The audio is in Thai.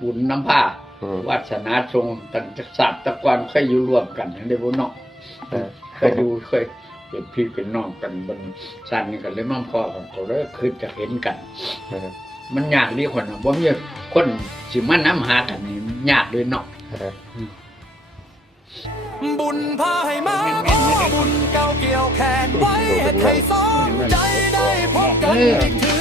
บุญน้ำผ้าวาสนาทรงตันศาสตร์ตะกอนเคยอยู่ร่วมกันอย่างได้บ่เนาะเออเคยอยู่เคยเป็นพี่เป็นน้องกันบนสันนี่กันเลยมั่งพ่อกันก็เลยคือจะเห็นกันมันยากดีคนนะบ่มีคนสิมาน้ำหากันนี่ยากเลยเนาะออบุญพาให้มาขอบุญเก่าเกี่ยวแขนไว้ให้ใครสองใจได้พบกันอีกที